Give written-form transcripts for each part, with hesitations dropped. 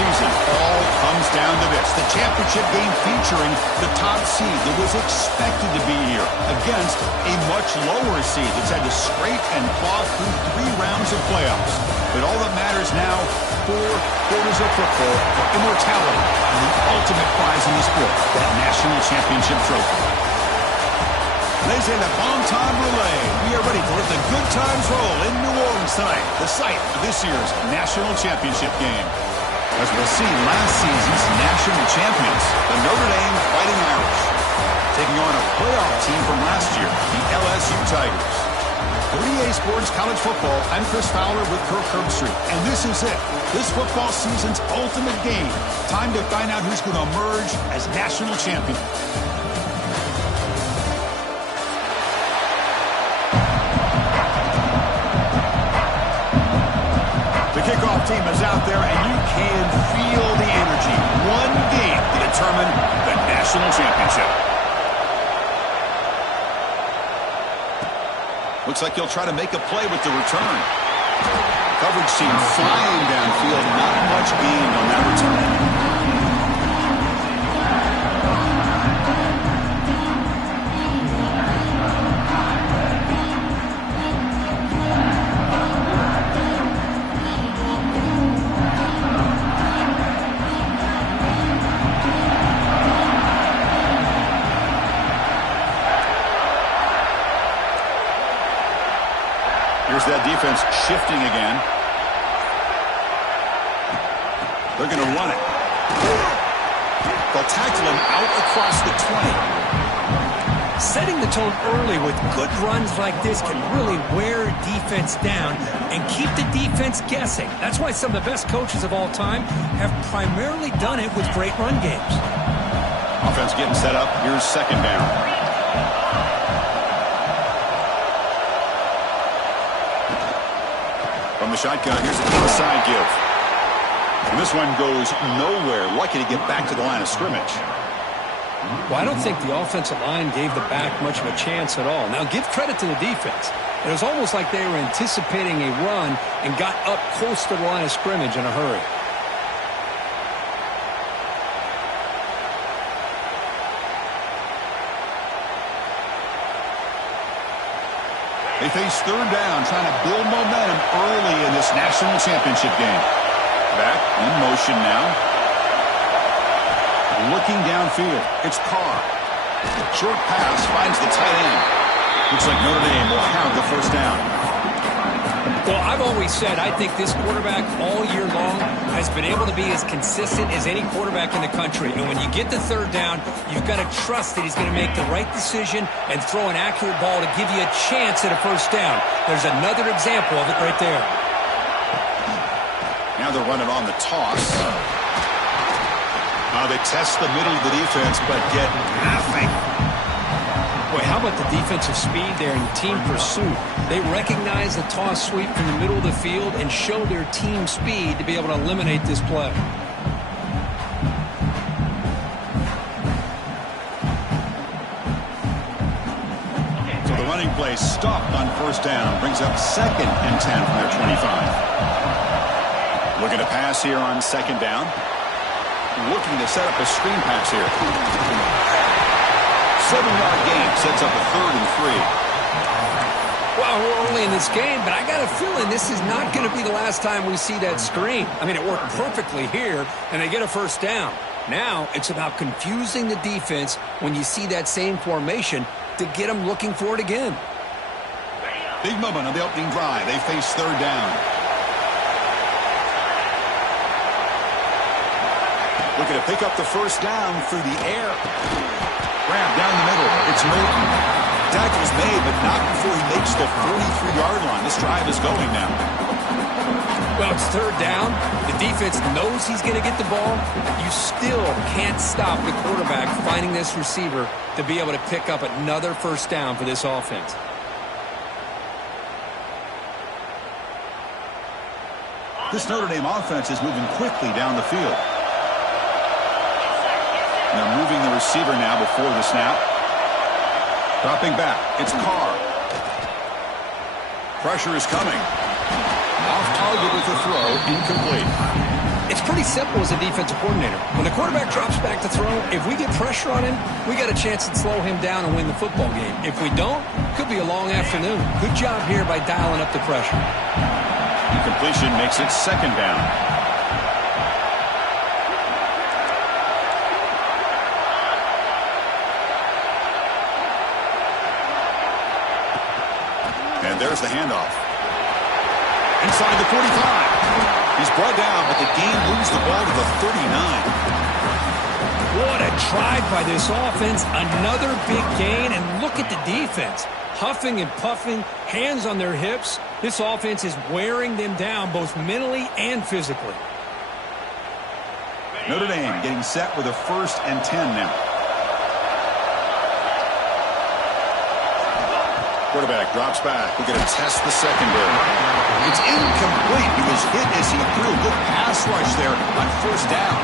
Season all comes down to this. The championship game featuring the top seed that was expected to be here against a much lower seed that's had to scrape and claw through 3 rounds of playoffs. But all that matters now, 4 quarters of football for immortality and the ultimate prize in the sport, that national championship trophy. They say the bon time relay. We are ready to let the good times roll in New Orleans tonight, the site of this year's national championship game. As we'll see, last season's national champions, the Notre Dame Fighting Irish, taking on a playoff team from last year, the LSU Tigers. For EA Sports College Football, I'm Chris Fowler with Kirk Herbstreit, and this is it. This football season's ultimate game. Time to find out who's going to emerge as national champion. The kickoff team is out there, and you can feel the energy. One game to determine the national championship. Looks like he'll try to make a play with the return. Coverage team flying downfield. Not much gained on that return. Here's that defense shifting again. They're going to run it. They'll tackle him out across the 20. Setting the tone early with good runs like this can really wear defense down and keep the defense guessing. That's why some of the best coaches of all time have primarily done it with great run games. Offense getting set up. Here's second down. From the shotgun, here's an inside give. And this one goes nowhere. Lucky to get back to the line of scrimmage. Well, I don't think the offensive line gave the back much of a chance at all. Now, give credit to the defense. It was almost like they were anticipating a run and got up close to the line of scrimmage in a hurry. They face third down, trying to build momentum early in this national championship game. Back in motion now. Looking downfield. It's Carr. Short pass finds the tight end. Looks like Notre Dame will have the first down. Well, I've always said I think this quarterback all year long has been able to be as consistent as any quarterback in the country. And when you get the third down, you've got to trust that he's going to make the right decision and throw an accurate ball to give you a chance at a first down. There's another example of it right there. Now they're running on the toss. They test the middle of the defense, but get nothing. Boy, how about the defensive speed there and team pursuit? They recognize the toss sweep from the middle of the field and show their team speed to be able to eliminate this play. So the running play stopped on first down. Brings up 2nd and 10 from their 25. Looking to pass here on second down. Looking to set up a screen pass here. 7-yard gain sets up a 3rd and 3. Well, we're early in this game, but I got a feeling this is not going to be the last time we see that screen. I mean, it worked perfectly here, and they get a first down. Now it's about confusing the defense when you see that same formation to get them looking for it again. Big moment on the opening drive. They face third down. Looking to pick up the first down through the air. Grab down the middle. It's Moulton. Tackle's made, but not before he makes the 43-yard line. This drive is going now. Well, it's third down. The defense knows he's going to get the ball. You still can't stop the quarterback finding this receiver to be able to pick up another first down for this offense. This Notre Dame offense is moving quickly down the field. And they're moving the receiver now before the snap. Dropping back. It's Carr. Pressure is coming. Off target with the throw. Incomplete. It's pretty simple as a defensive coordinator. When the quarterback drops back to throw, if we get pressure on him, we got a chance to slow him down and win the football game. If we don't, could be a long afternoon. Good job here by dialing up the pressure. Incompletion makes it second down. And there's the handoff. Inside the 45. He's brought down, but the game moves the ball to the 39. What a drive by this offense. Another big gain, and look at the defense. Huffing and puffing, hands on their hips. This offense is wearing them down both mentally and physically. Notre Dame getting set with a 1st and 10 now. Quarterback drops back. We're going to test the secondary. It's incomplete. He was hit as he threw a good pass rush there on first down.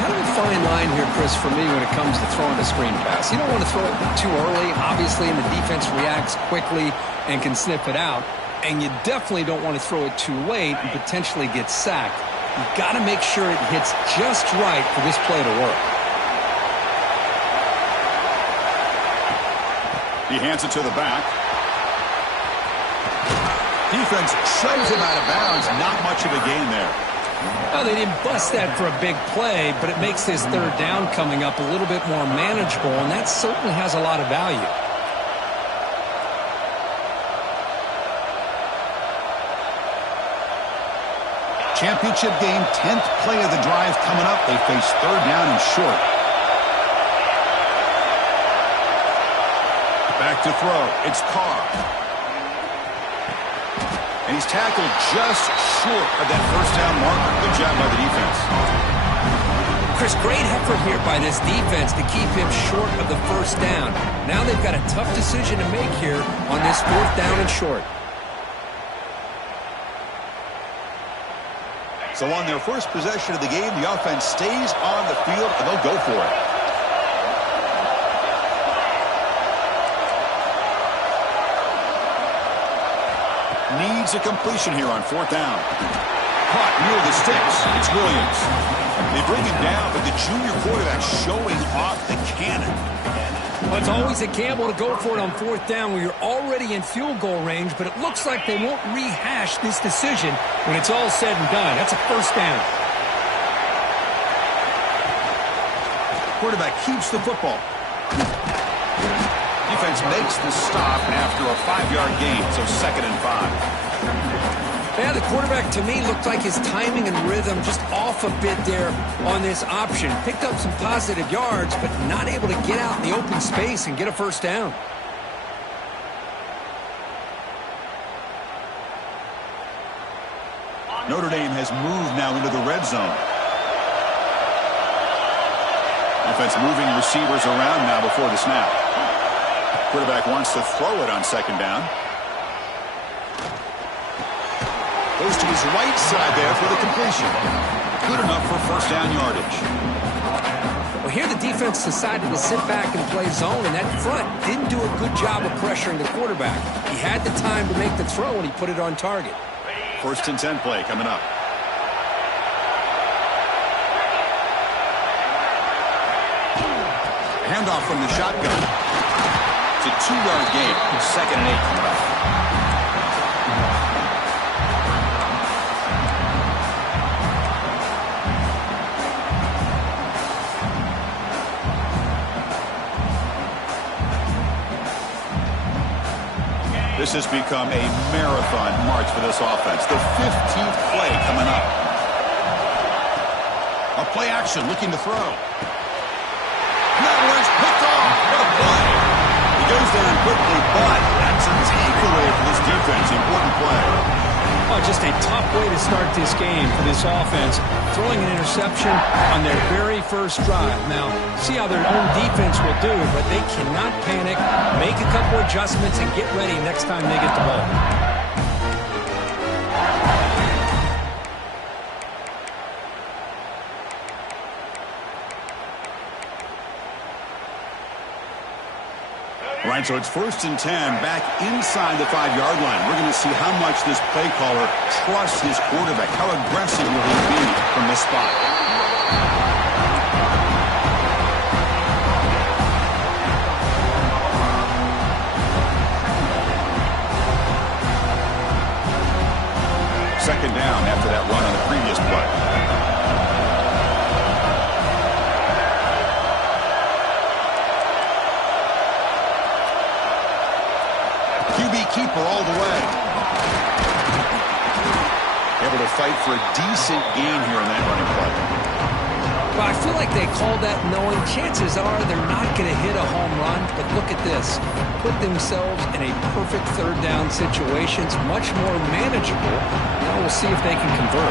Kind of a fine line here, Chris, for me when it comes to throwing a screen pass. You don't want to throw it too early, obviously, and the defense reacts quickly and can sniff it out. And you definitely don't want to throw it too late and potentially get sacked. You've got to make sure it hits just right for this play to work. He hands it to the back. Defense shoves him out of bounds. Not much of a gain there. Well, they didn't bust that for a big play, but it makes this third down coming up a little bit more manageable, and that certainly has a lot of value. Championship game, 10th play of the drive coming up. They face third down and short. Back to throw. It's Carr. And he's tackled just short of that first down marker. Good job by the defense. Chris, great effort here by this defense to keep him short of the first down. Now they've got a tough decision to make here on this 4th down and short. So on their first possession of the game, the offense stays on the field, and they'll go for it. Needs a completion here on 4th down. Caught near the sticks. It's Williams. They bring him down, but the junior quarterback showing off the cannon. Well, it's always a gamble to go for it on 4th down where you're already in field goal range, but it looks like they won't rehash this decision when it's all said and done. That's a first down. Quarterback keeps the football. Defense makes the stop after a 5-yard gain, so 2nd and 5. Yeah, the quarterback, to me, looked like his timing and rhythm just off a bit there on this option. Picked up some positive yards, but not able to get out in the open space and get a first down. Notre Dame has moved now into the red zone. Defense moving receivers around now before the snap. Quarterback wants to throw it on 2nd down. Goes to his right side there for the completion. Good enough for first down yardage. Well, here the defense decided to sit back and play zone, and that front didn't do a good job of pressuring the quarterback. He had the time to make the throw, and he put it on target. 1st and 10 play coming up. Handoff from the shotgun. It's a 2-yard gain. 2nd and 8 coming up. This This has become a marathon march for this offense. The 15th play coming up. A play action looking to throw. That one's picked off. What a play. He goes down quickly, but that's a takeaway for this defense. Important play. Oh, just a tough way to start this game for this offense. Throwing an interception on their very first drive. Now, see how their own defense will do, but they cannot panic, make a couple adjustments, and get ready next time they get the ball. All right, so it's 1st and 10 back inside the 5-yard line. We're going to see how much this play caller trusts his quarterback. How aggressive will he be from this spot? Second down after that run on the previous play. Keeper all the way. Able to fight for a decent gain here in that running play. Well, I feel like they called that knowing chances are they're not going to hit a home run, but look at this. Put themselves in a perfect third down situation. It's much more manageable. Now we'll see if they can convert.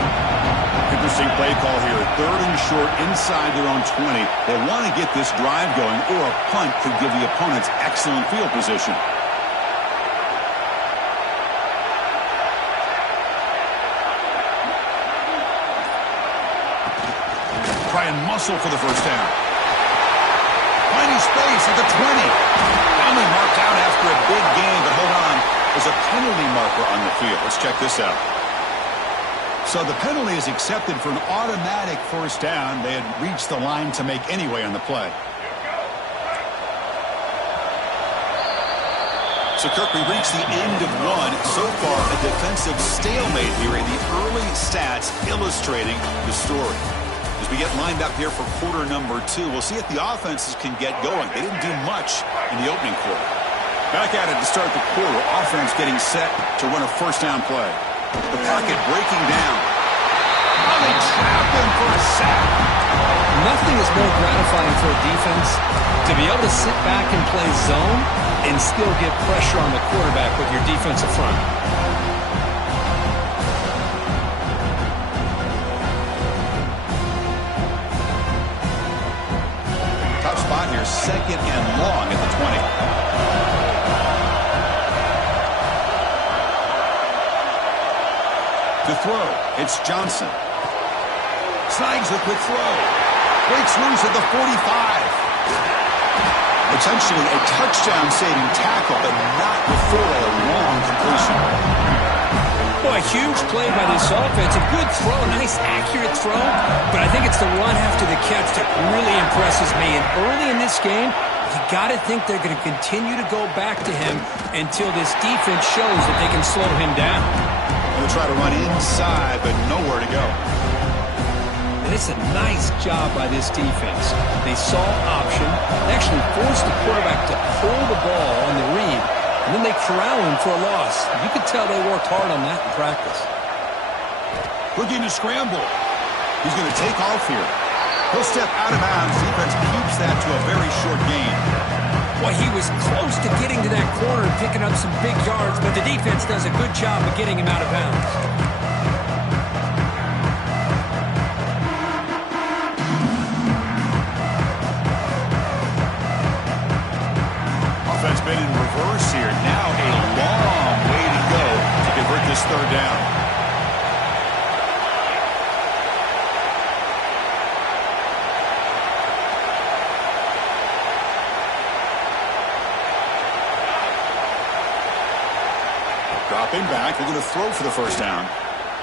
Interesting play call here. 3rd and short inside their own 20. They want to get this drive going, or a punt could give the opponents excellent field position. Try and muscle for the first down. Finding space at the 20. Finally marked out after a big gain, but hold on. There's a penalty marker on the field. Let's check this out. So the penalty is accepted for an automatic first down. They had reached the line to make anyway on the play. So, Kirk, we reached the end of one. So far, a defensive stalemate here in the early stats illustrating the story. As we get lined up here for quarter number 2, we'll see if the offenses can get going. They didn't do much in the opening quarter. Back at it to start the quarter. Offense getting set to run a first down play. The pocket breaking down. Now they trap him for a sack. Nothing is more gratifying for a defense to be able to sit back and play zone and still get pressure on the quarterback with your defensive front. Spot here, 2nd and long at the 20. To throw, it's Johnson. Snags a quick throw. Breaks loose at the 45. Potentially a touchdown-saving tackle, but not before a long completion. Boy, huge play by this offense. A good throw, nice accurate throw, but I think it's the run after the catch that really impresses me. And early in this game, you got to think they're going to continue to go back to him until this defense shows that they can slow him down. They'll try to run inside, but nowhere to go. And it's a nice job by this defense. They saw option. They actually forced the quarterback to pull the ball on the read. And then they corral him for a loss. You could tell they worked hard on that in practice. Looking to scramble. He's going to take off here. He'll step out of bounds. Defense keeps that to a very short gain. Well, he was close to getting to that corner and picking up some big yards, but the defense does a good job of getting him out of bounds. Offense been in reverse here. Now a long way to go to convert this third down. Dropping back, they're going to throw for the first down.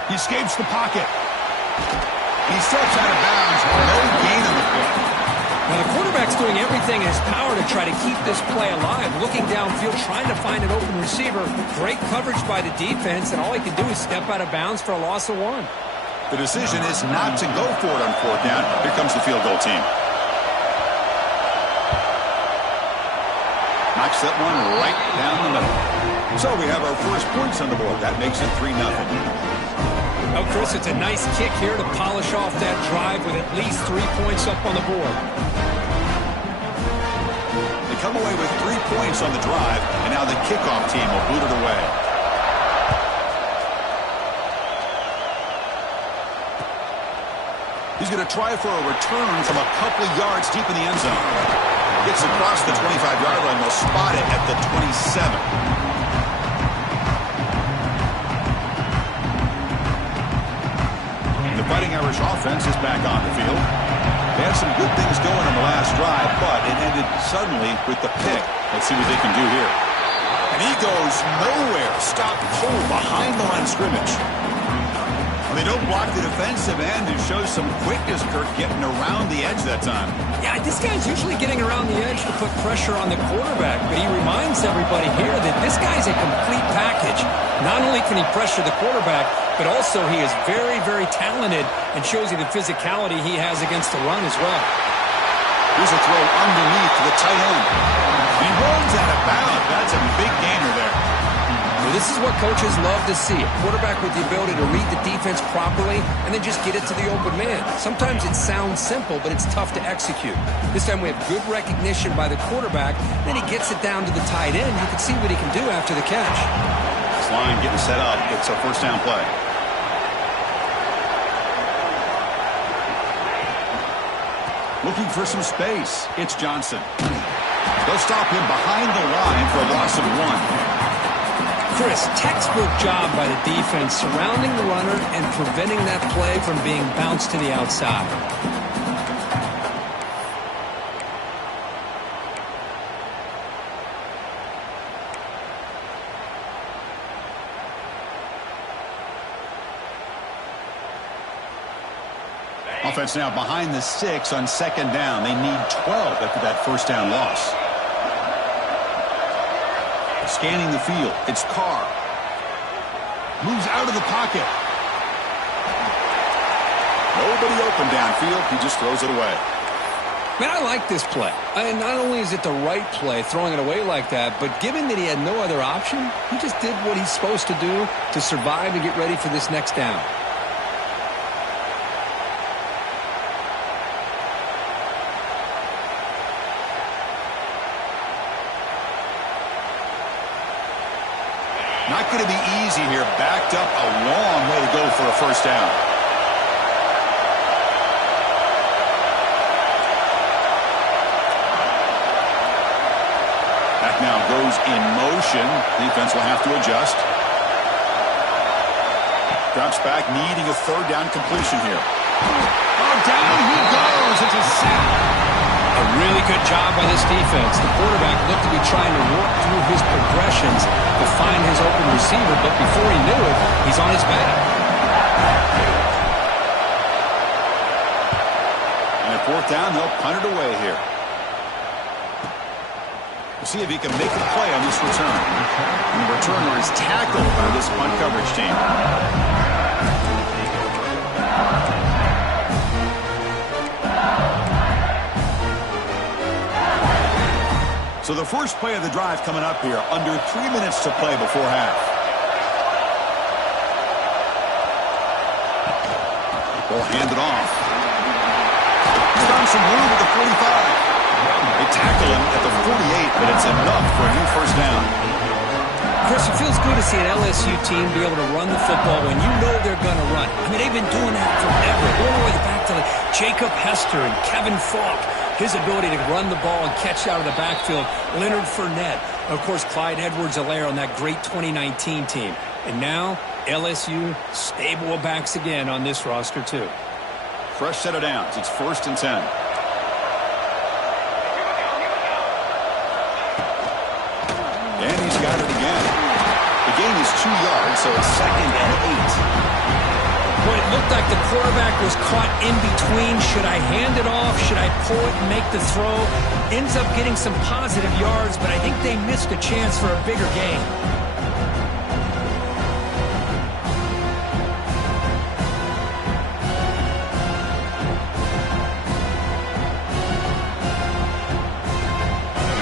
He escapes the pocket. He steps out of bounds. No gain on the play. Now, the quarterback's doing everything in his power to try to keep this play alive. Looking downfield, trying to find an open receiver. Great coverage by the defense, and all he can do is step out of bounds for a loss of 1. The decision is not to go for it on fourth down. Here comes the field goal team. Knocks that one right down the middle. So we have our first points on the board. That makes it 3-0. Oh, Chris, it's a nice kick here to polish off that drive with at least 3 points up on the board. They come away with 3 points on the drive, and now the kickoff team will boot it away. He's going to try for a return from a couple of yards deep in the end zone. Gets across the 25-yard line. Will spot it at the 27. The Fighting Irish offense is back on the field. They had some good things going on the last drive, but it ended suddenly with the pick. Let's see what they can do here. And he goes nowhere. Stop cold behind the line of scrimmage. Well, they don't block the defensive end and show some quickness, Kirk, getting around the edge that time. Yeah, this guy's usually getting around the edge to put pressure on the quarterback, but he reminds everybody here that this guy's a complete package. Not only can he pressure the quarterback, but also he is very, very talented and shows you the physicality he has against the run as well. Here's a throw underneath to the tight end. He rolls out of bounds. That's a big gainer there. Well, this is what coaches love to see. A quarterback with the ability to read the defense properly and then just get it to the open man. Sometimes it sounds simple, but it's tough to execute. This time we have good recognition by the quarterback. Then he gets it down to the tight end. You can see what he can do after the catch. This line getting set up. It's a first down play. Looking for some space. It's Johnson. They'll stop him behind the line for a loss of 1. Chris, textbook job by the defense surrounding the runner and preventing that play from being bounced to the outside. Offense now behind the 6 on second down. They need 12 after that first down loss. Scanning the field. It's Carr. Moves out of the pocket. Nobody open downfield. He just throws it away. Man, I like this play. And not only is it the right play, throwing it away like that, but given that he had no other option, he just did what he's supposed to do to survive and get ready for this next down. Not going to be easy here. Backed up a long way to go for a first down. Back now goes in motion. Defense will have to adjust. Drops back, needing a third down completion here. Oh, down he goes. It's a sack. A really good job by this defense. The quarterback looked to be trying to work through his progressions to find his open receiver, but before he knew it, he's on his back. And at fourth down, they'll punt it away here. We'll see if he can make a play on this return. And the returner is tackled by this punt coverage team. So the first play of the drive coming up here, under 3 minutes to play before half. They'll hand it off. He's found some room at the 45. They tackle him at the 48, but it's enough for a new first down. Chris, it feels good to see an LSU team be able to run the football when you know they're going to run. I mean, they've been doing that forever, all the way back to Jacob Hester and Kevin Falk. His ability to run the ball and catch out of the backfield. Leonard Fournette. Of course, Clyde Edwards-Helaire on that great 2019 team. And now, LSU stable of backs again on this roster, too. Fresh set of downs. It's 1st and 10. And he's got it again. The gain is 2 yards, so it's 2nd and 8. Boy, it looked like the quarterback was caught in between. Should I hand it off? Should I pull it and make the throw? Ends up getting some positive yards, but I think they missed a chance for a bigger gain.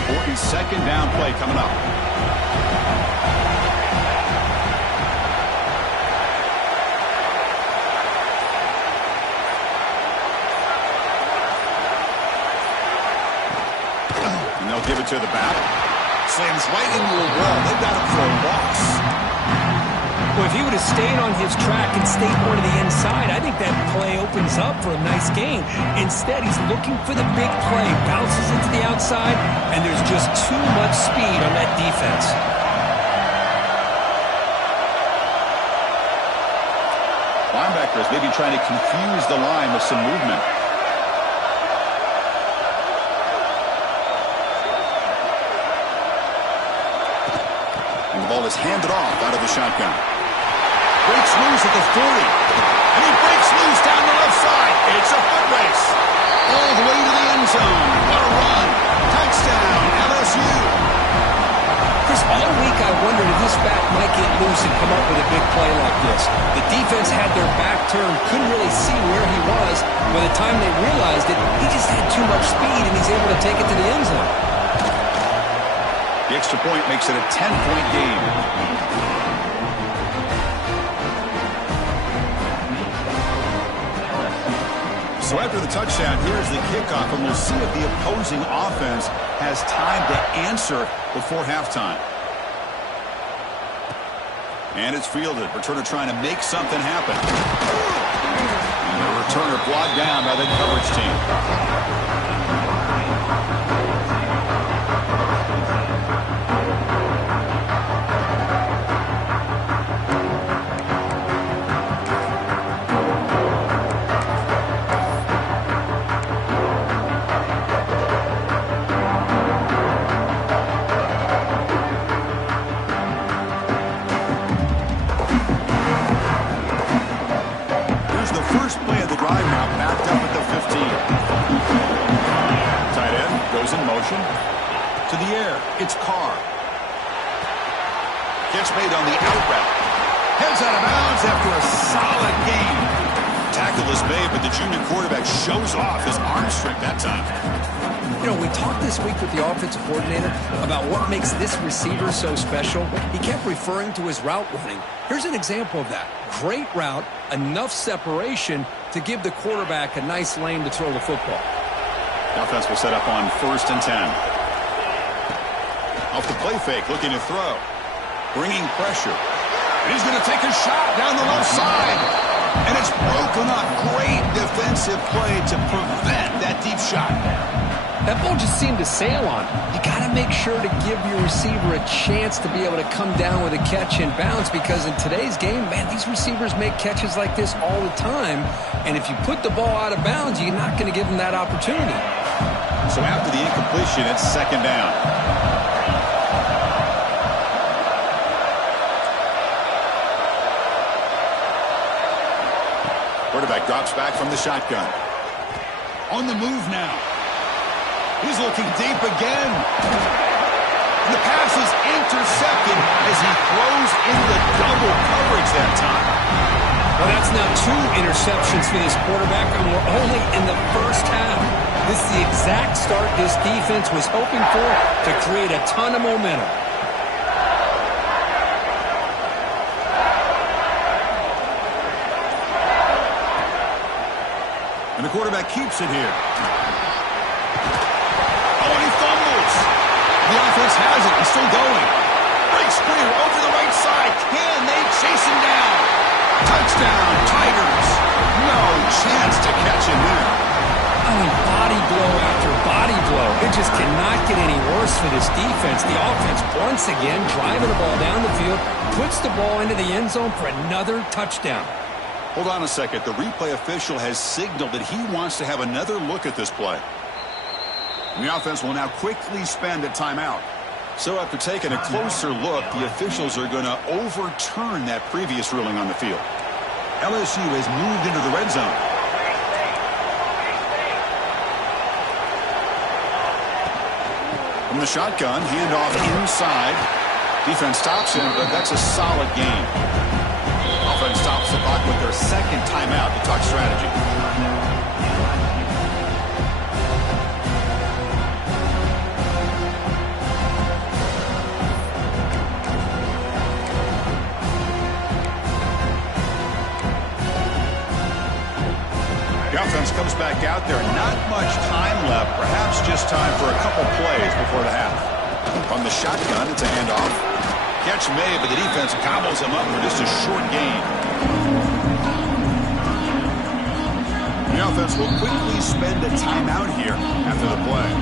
Important second down play coming up. to the back. Slams right into a wall. They've got him for a loss. Well, if he would have stayed on his track and stayed more to the inside, I think that play opens up for a nice gain. Instead, he's looking for the big play, bounces into the outside, and there's just too much speed on that defense. Linebackers maybe trying to confuse the line with some movement. And the ball is handed off out of the shotgun. Breaks loose at the 40. And he breaks loose down the left side. It's a foot race. All the way to the end zone. What a run. Touchdown, LSU. Chris, all week I wondered if this back might get loose and come up with a big play like this. The defense had their back turned, couldn't really see where he was. By the time they realized it, he just had too much speed, and he's able to take it to the end zone. The extra point makes it a 10-point game. So after the touchdown, here's the kickoff, and we'll see if the opposing offense has time to answer before halftime. And it's fielded. Returner trying to make something happen. And the returner brought down by the coverage team. To the air, it's Carr. Catch made on the out route. Heads out of bounds after a solid game. Tackle is made, but the junior quarterback shows off his arm strength that time. You know, we talked this week with the offensive coordinator about what makes this receiver so special. He kept referring to his route running. Here's an example of that. Great route, enough separation to give the quarterback a nice lane to throw the football. The offense will set up on 1st and 10. Off the play fake, looking to throw. Bringing pressure. And he's going to take a shot down the left side. And it's broken up. Great defensive play to prevent that deep shot. That ball just seemed to sail on him. You got to make sure to give your receiver a chance to be able to come down with a catch and bounce, because in today's game, man, these receivers make catches like this all the time. And if you put the ball out of bounds, you're not going to give them that opportunity. So after the incompletion, it's 2nd down. Quarterback drops back from the shotgun. On the move now. He's looking deep again. The pass is intercepted as he throws into double coverage that time. Well, that's now 2 interceptions for this quarterback, and we're only in the first half. This is the exact start this defense was hoping for to create a ton of momentum. And the quarterback keeps it here. Oh, and he fumbles. The offense has it. He's still going. Breaks clear over the right side. Can they chase him down? Touchdown, Tigers. No chance to catch him there. I mean, body blow after body blow. It just cannot get any worse for this defense. The offense, once again, driving the ball down the field, puts the ball into the end zone for another touchdown. Hold on a second. The replay official has signaled that he wants to have another look at this play. And the offense will now quickly spend a timeout. So after taking a closer look, the officials are going to overturn that previous ruling on the field. LSU has moved into the red zone. From the shotgun, handoff inside. Defense stops him, but that's a solid gain. Offense stops the clock with their 2nd timeout to talk strategy. The offense comes back out there. Not much time left. Perhaps just time for a couple plays before the half. From the shotgun, it's a handoff. Catch made, but the defense gobbles him up for just a short gain. The offense will quickly spend a timeout here after the play.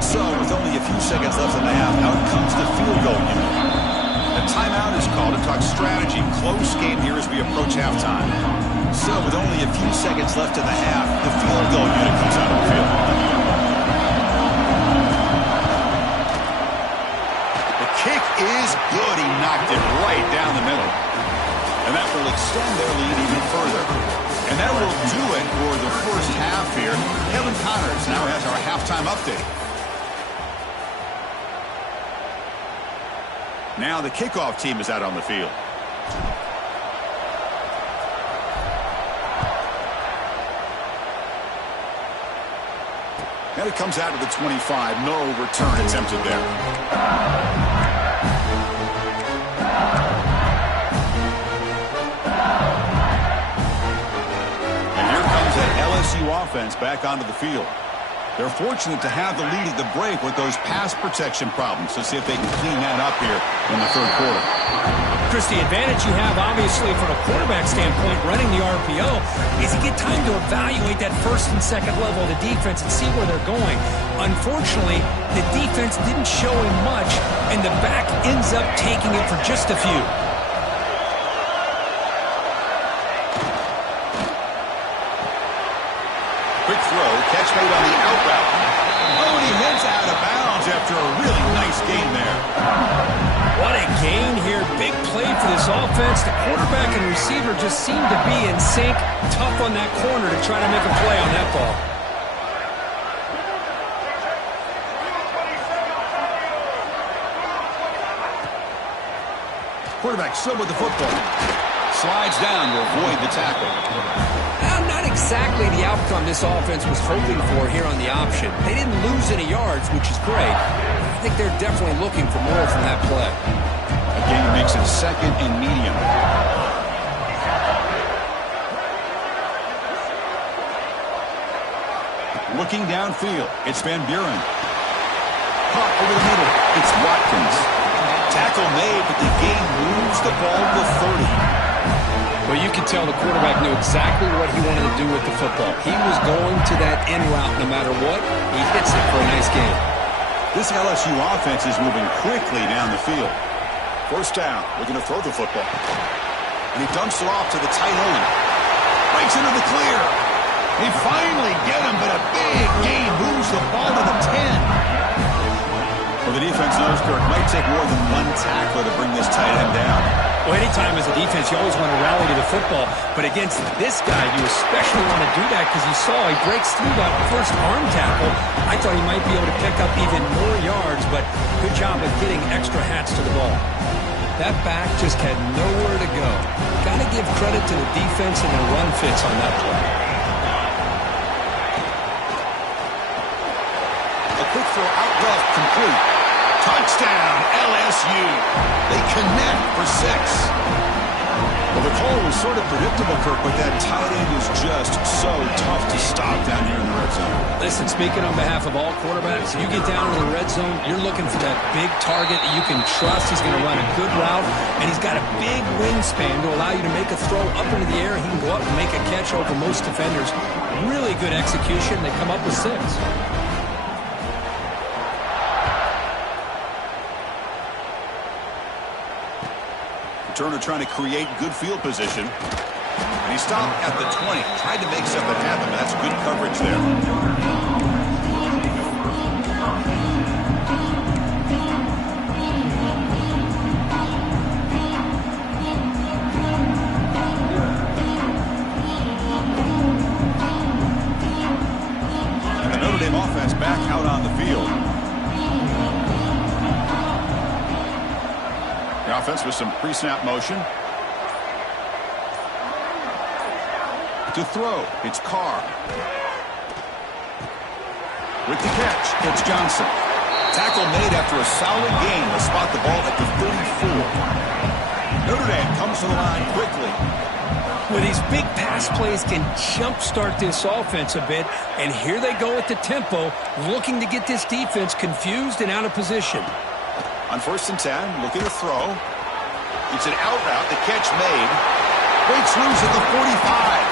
So, with only a few seconds left in the half, out comes the field goal unit. A timeout is called to talk strategy. Close game here as we approach halftime. So, with only a few seconds left in the half, the field goal unit comes out of the field. The kick is good. He knocked it right down the middle. And that will extend their lead even further. And that will do it for the first half here. Kevin Connors now has our halftime update. Now the kickoff team is out on the field. And it comes out to the 25. No return attempted there. LSU offense back onto the field. They're fortunate to have the lead at the break with those pass protection problems. Let's see if they can clean that up here in the third quarter. Chris, the advantage you have, obviously, from a quarterback standpoint, running the RPO, is you get time to evaluate that first and second level of the defense and see where they're going. Unfortunately, the defense didn't show him much, and the back ends up taking it for just a few. Quick throw, catch made on the out route. Oh, and he heads out of bounds after a really nice gain there. What a gain here. Big play for this offense. The quarterback and receiver just seem to be in sync. Tough on that corner to try to make a play on that ball. Quarterback still with the football. Slides down to avoid the tackle. Not exactly the outcome this offense was hoping for here on the option. They didn't lose any yards, which is great. I think they're definitely looking for more from that play. Again, he makes it second and medium. Looking downfield, it's Van Buren. Caught over the middle, it's Watkins. Tackle made, but the game moves the ball to 30. Well, you could tell the quarterback knew exactly what he wanted to do with the football. He was going to that in route no matter what. He hits it for a nice game. This LSU offense is moving quickly down the field. First down, looking to throw the football. And he dumps it off to the tight end. Breaks into the clear. They finally get him, but a big gain moves the ball to the 10. Well, the defense knows, Kirk, might take more than one tackler to bring this tight end down. Well, anytime as a defense, you always want to rally to the football. But against this guy, you especially want to do that because you saw he breaks through that first arm tackle. I thought he might be able to pick up even more yards, but good job of getting extra hats to the ball. That back just had nowhere to go. Got to give credit to the defense and their run fits on that play. A quick throw out left, complete. Touchdown, LSU. They connect for 6. Well, the call was sort of predictable, Kirk, but that tight end is just so tough to stop down here in the red zone. Listen, speaking on behalf of all quarterbacks, you get down to the red zone, you're looking for that big target that you can trust. He's going to run a good route, and he's got a big wingspan to allow you to make a throw up into the air. He can go up and make a catch over most defenders. Really good execution. They come up with 6. Turner trying to create good field position. And he stopped at the 20. Tried to make something happen, but that's good coverage there. And the Notre Dame offense back out on the field. The offense with some pre-snap motion. To throw, it's Carr. With the catch, it's Johnson. Tackle made after a solid gain to spot the ball at the 34. Notre Dame comes to the line quickly. Well, these big pass plays can jumpstart this offense a bit, and here they go at the tempo, looking to get this defense confused and out of position. On 1st and 10, looking to throw. It's an out route, the catch made. Breaks loose at the 45.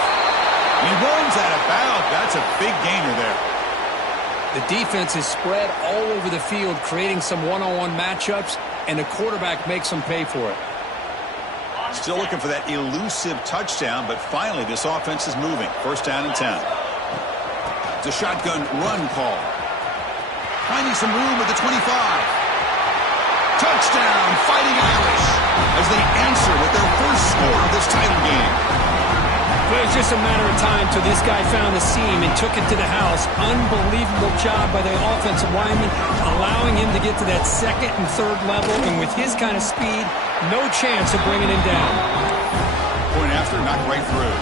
He runs out of bounds. That's a big gainer there. The defense is spread all over the field, creating some one-on-one matchups, and the quarterback makes them pay for it. Still looking for that elusive touchdown, but finally this offense is moving. 1st down and 10. It's a shotgun run call. Finding some room at the 25. Touchdown, Fighting Irish, as they answer with their first score of this title game. Well, it was just a matter of time till this guy found the seam and took it to the house. Unbelievable job by the offensive lineman, allowing him to get to that 2nd and 3rd level, and with his kind of speed, no chance of bringing him down. Point after, knocked right through.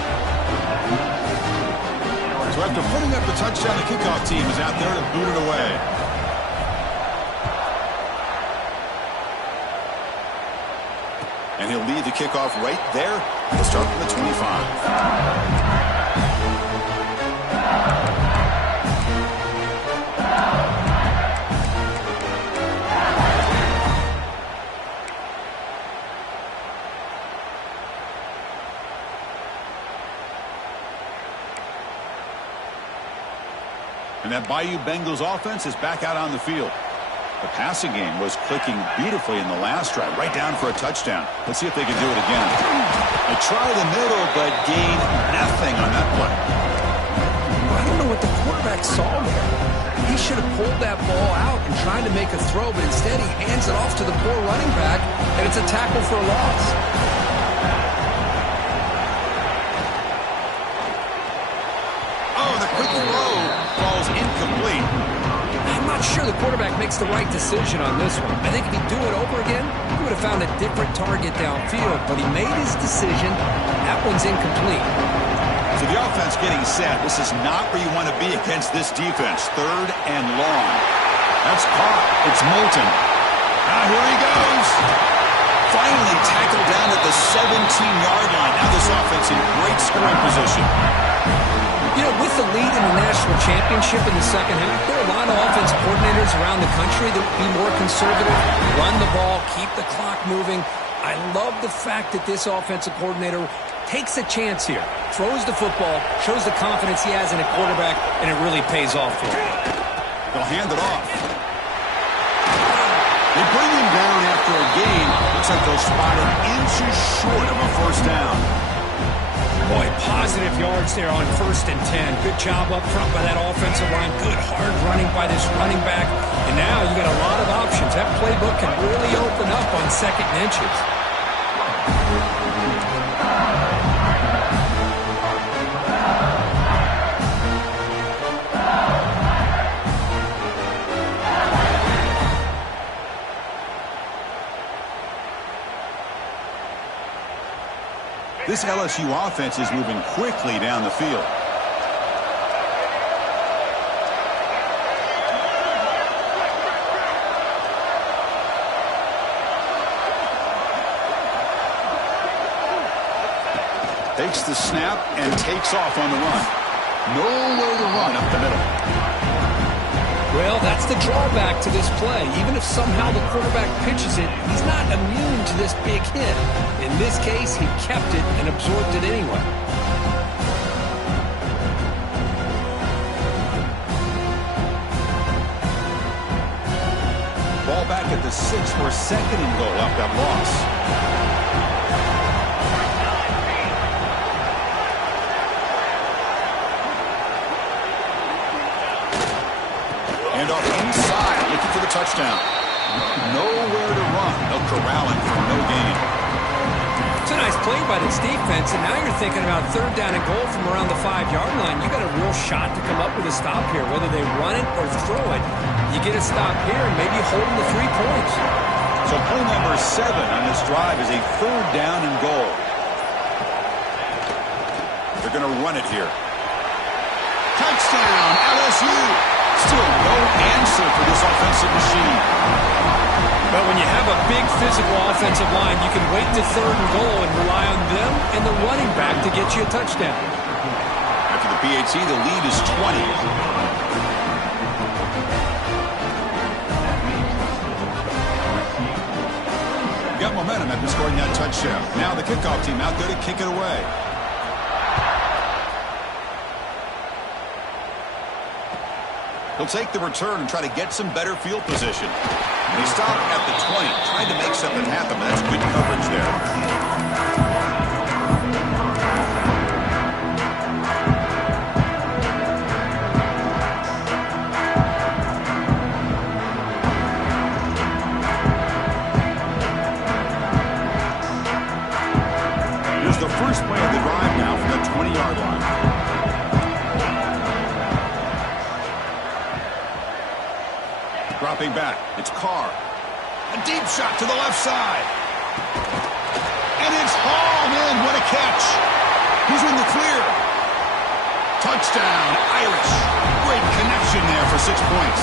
So after putting up the touchdown, the kickoff team is out there to boot it away. And he'll lead the kickoff right there. He'll start from the 25. And that Bayou Bengals offense is back out on the field. The passing game was clicking beautifully in the last drive, right down for a touchdown. Let's see if they can do it again. They try the middle, but gain nothing on that play. I don't know what the quarterback saw there. He should have pulled that ball out and tried to make a throw, but instead he hands it off to the poor running back, and it's a tackle for a loss. Oh, the quick throw falls incomplete. I'm not sure the quarterback makes the right decision on this one. I think if he'd do it over again, he would have found a different target downfield, but he made his decision. That one's incomplete. So the offense getting set. This is not where you want to be against this defense. 3rd and long. That's caught. It's Moulton. Now here he goes. Finally tackled down at the 17-yard line. Now this offense in great scoring position. You know, with the lead in the national championship in the 2nd half, there are a lot of offensive coordinators around the country that would be more conservative, run the ball, keep the clock moving. I love the fact that this offensive coordinator takes a chance here, throws the football, shows the confidence he has in a quarterback, and it really pays off for him. They'll hand it off. They bring him down after a gain. Looks like they'll spot him inches short of a 1st down. Boy, positive yards there on 1st and 10. Good job up front by that offensive line. Good hard running by this running back. And now you got a lot of options. That playbook can really open up on 2nd and inches. This LSU offense is moving quickly down the field. Takes the snap and takes off on the run. Nowhere to run up the middle. Well, that's the drawback to this play. Even if somehow the quarterback pitches it, he's not immune to this big hit. In this case, he kept it and absorbed it anyway. Ball back at the 6 for 2nd and goal off that loss. And off inside, looking for the touchdown. Nowhere to run. They'll corral him for no gain. It's a nice play by this defense, and now you're thinking about 3rd down and goal from around the 5-yard line. You got a real shot to come up with a stop here, whether they run it or throw it. You get a stop here and maybe hold them to 3 points. So play number 7 on this drive is a 3rd down and goal. They're going to run it here. Touchdown, LSU. Still no answer for this offensive machine. But when you have a big physical offensive line, you can wait to third and goal and rely on them and the running back to get you a touchdown. After the PAT, the lead is 20. Got momentum after scoring that touchdown. Now the kickoff team out there to kick it away. He'll take the return and try to get some better field position. They stop at the 20, trying to make something happen, but that's good coverage there. Here's the first play of the drive now from the 20-yard line. Dropping back, it's Carr. A deep shot to the left side. And it's hauled in. What a catch. He's in the clear. Touchdown, Irish. Great connection there for 6 points.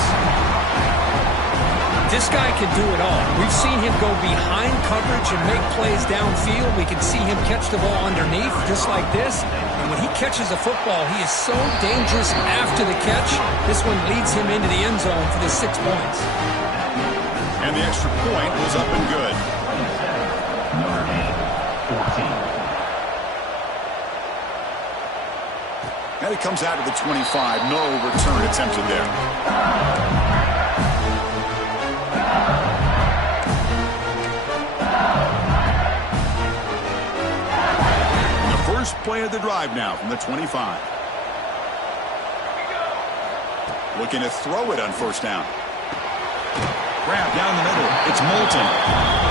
This guy can do it all. We've seen him go behind coverage and make plays downfield. We can see him catch the ball underneath just like this. And when he catches a football, he is so dangerous after the catch. This one leads him into the end zone for the 6 points. And the extra point was up and good. And it comes out to the 25. No return attempted there. First play of the drive now from the 25. Looking to throw it on first down. Grab down the middle. It's Moulton.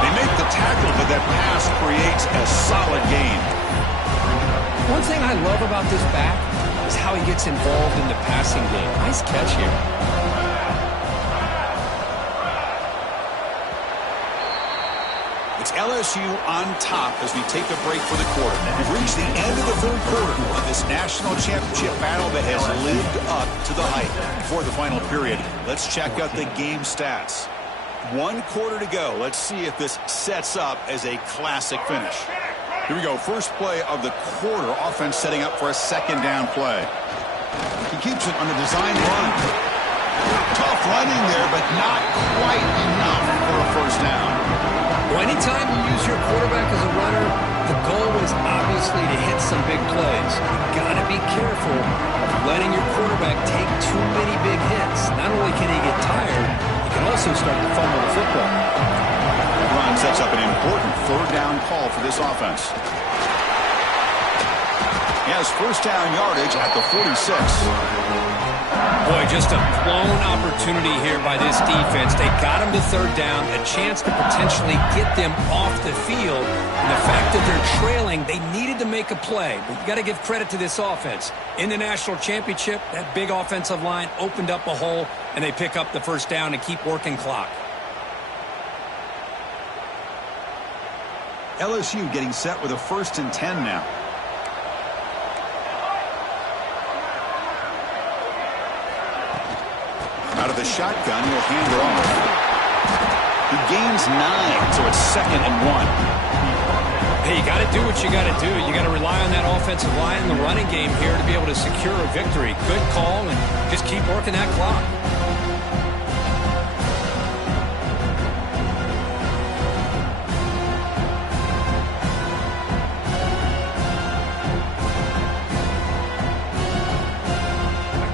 They make the tackle, but that pass creates a solid gain. One thing I love about this back is how he gets involved in the passing game. Nice catch here. It's LSU on top as we take a break for the quarter. We've reached the end of the third quarter of this national championship battle that has lived up to the hype. Before the final period, let's check out the game stats. 1 quarter to go. Let's see if this sets up as a classic finish. Here we go. First play of the quarter. Offense setting up for a second down play. He keeps it on a design run. Tough running there, but not quite enough for a first down. Well, anytime you use your quarterback as a runner, the goal is obviously to hit some big plays. You've got to be careful of letting your quarterback take too many big hits. Not only can he get tired, he can also start to fumble the football. The run sets up an important third down call for this offense. He has first down yardage at the 46. Boy, just a blown opportunity here by this defense. They got him to third down, a chance to potentially get them off the field. And the fact that they're trailing, they needed to make a play. But you got to give credit to this offense. In the national championship, that big offensive line opened up a hole, and they pick up the first down and keep working clock. LSU getting set with a 1st and 10 now. Out of the shotgun, he'll hand it off. He gains 9, so it's 2nd and 1. Hey, you got to do what you got to do. You got to rely on that offensive line in the running game here to be able to secure a victory. Good call, and just keep working that clock.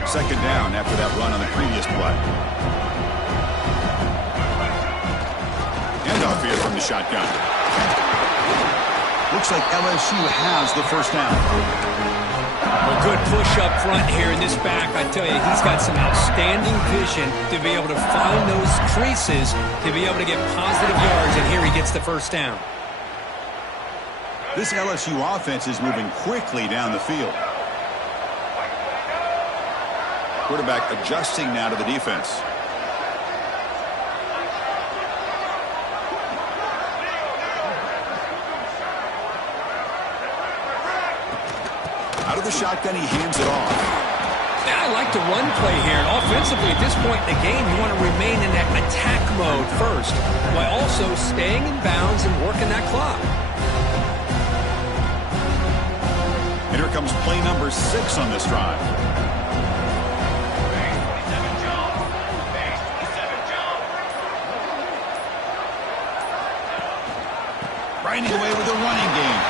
Second down after that run on the previous play. Handoff here from the shotgun. Looks like LSU has the first down. A good push up front here in this back. I tell you, he's got some outstanding vision to be able to find those creases, to be able to get positive yards, and here he gets the first down. This LSU offense is moving quickly down the field. Quarterback adjusting now to the defense. Out of the shotgun, he hands it off. Yeah, I like the run play here. And offensively, at this point in the game, you want to remain in that attack mode first, while also staying in bounds and working that clock. And here comes play number 6 on this drive. Grinding away with a running game.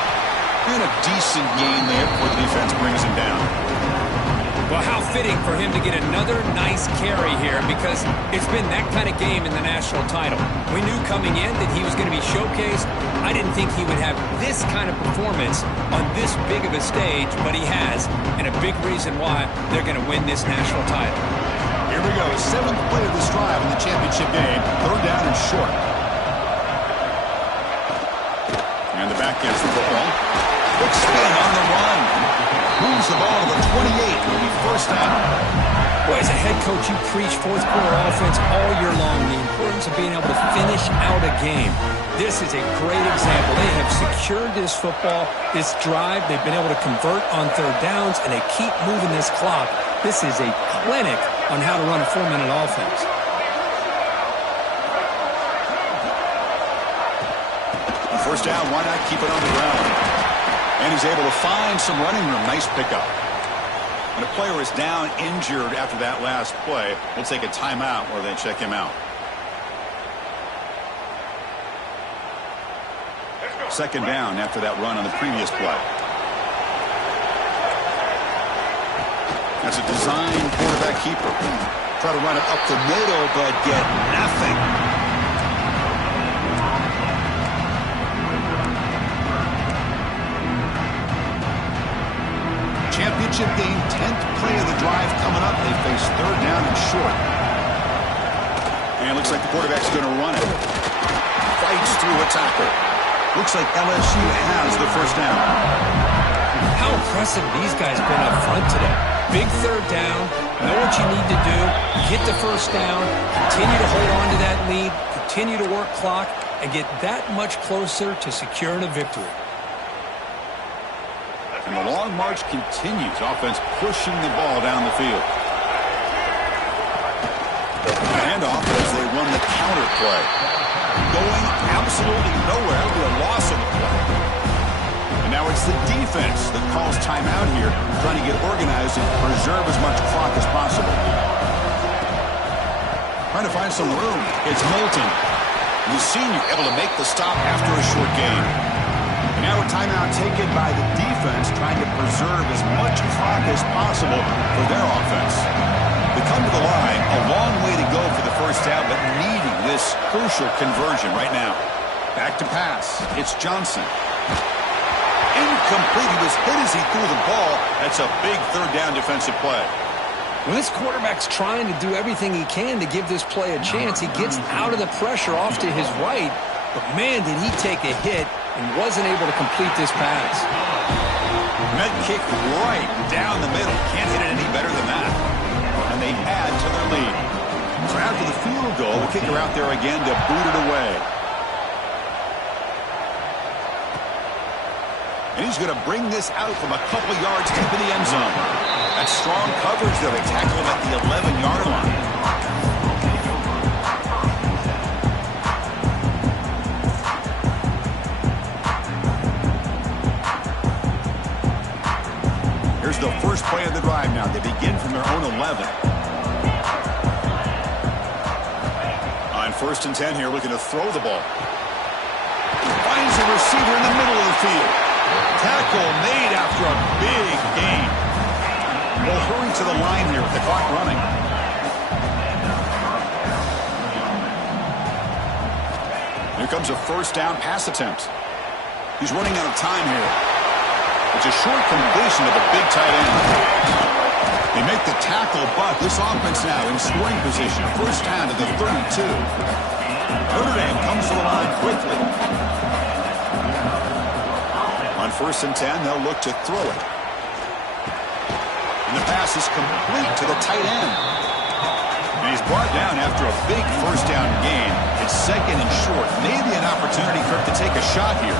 And a decent gain there before the defense brings him down. Well, how fitting for him to get another nice carry here, because it's been that kind of game in the national title. We knew coming in that he was going to be showcased. I didn't think he would have this kind of performance on this big of a stage, but he has, and a big reason why they're going to win this national title. Here we go, 7th play of this drive in the championship game. 3rd down and short. And the back gets the football. Quick spin on the run. Moves the ball to the 28. Will be 1st down. Well, as a head coach, you preach fourth quarter offense all year long. The importance of being able to finish out a game. This is a great example. They have secured this football, this drive. They've been able to convert on 3rd downs, and they keep moving this clock. This is a clinic on how to run a 4-minute offense. On 1st down, why not keep it on the ground? And he's able to find some running room. Nice pickup. When a player is down injured after that last play, we'll take a timeout or then check him out. 2nd down after that run on the previous play. That's a design quarterback keeper. Try to run it up the middle, but get nothing. Championship game, 10th play of the drive coming up. They face 3rd down and short. And it looks like the quarterback's going to run it. Fights through a tackle. Looks like LSU has the 1st down. How impressive these guys have been up front today. Big 3rd down. Know what you need to do. Get the 1st down. Continue to hold on to that lead. Continue to work clock. And get that much closer to securing a victory. And the long march continues. Offense pushing the ball down the field. Handoff as they run the counter play. Going absolutely nowhere. It'll be a loss on the play. And now it's the defense that calls timeout here, trying to get organized and preserve as much clock as possible. Trying to find some room. It's Moulton, the senior, able to make the stop after a short game. And now a timeout taken by the defense, trying to preserve as much clock as possible for their offense. They come to the line, a long way to go for the 1st down, but needing this crucial conversion right now. Back to pass. It's Johnson. Incomplete. He was hit as he threw the ball. That's a big 3rd down defensive play. Well, this quarterback's trying to do everything he can to give this play a chance. He gets out of the pressure off to his right, but man, did he take a hit and wasn't able to complete this pass. That kick right down the middle. Can't hit it any better than that. And they add to their lead. So after the field goal, the kicker out there again to boot it away. And he's going to bring this out from a couple yards deep in the end zone. That's strong coverage, though. They tackle him at the 11-yard line. Here's the first play of the drive now. They begin from their own 11. On 1st and 10 here, looking to throw the ball. Finds a receiver in the middle of the field. Tackle made after a big gain. We'll hurry to the line here with the clock running. Here comes a 1st down pass attempt. He's running out of time here. It's a short completion to the big tight end. They make the tackle, but this offense now in scoring position. 1st down to the 32. Notre Dame comes to the line quickly. On 1st and 10, they'll look to throw it. And the pass is complete to the tight end. And he's brought down after a big 1st down gain. It's 2nd and short. Maybe an opportunity for him to take a shot here.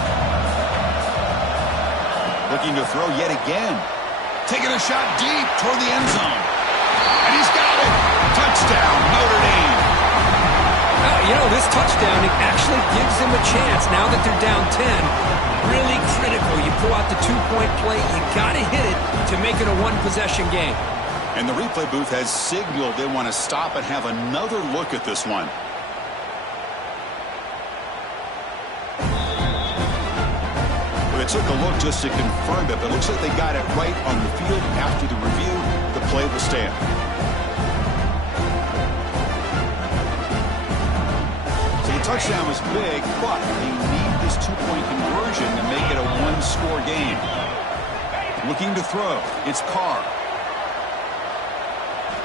Looking to throw yet again. Taking a shot deep toward the end zone. And he's got it. Touchdown, Notre Dame. You know, this touchdown, it actually gives them a chance now that they're down 10. Really critical. You pull out the two-point play. You got to hit it to make it a one-possession game. And the replay booth has signaled they want to stop and have another look at this one. Well, they took a look just to confirm it, but it looks like they got it right on the field. After the review, the play will stand. So the touchdown was big, but they need this two-point conversion to make it a one-score game. Looking to throw. It's Carr.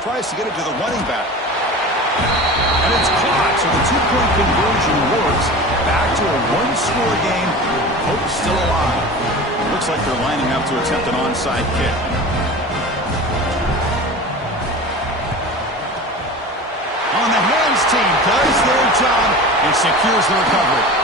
Tries to get it to the running back. And it's caught, so the two-point conversion works. Back to a one-score game. Hope still alive. Looks like they're lining up to attempt an onside kick. On the hands team does their job and secures the recovery.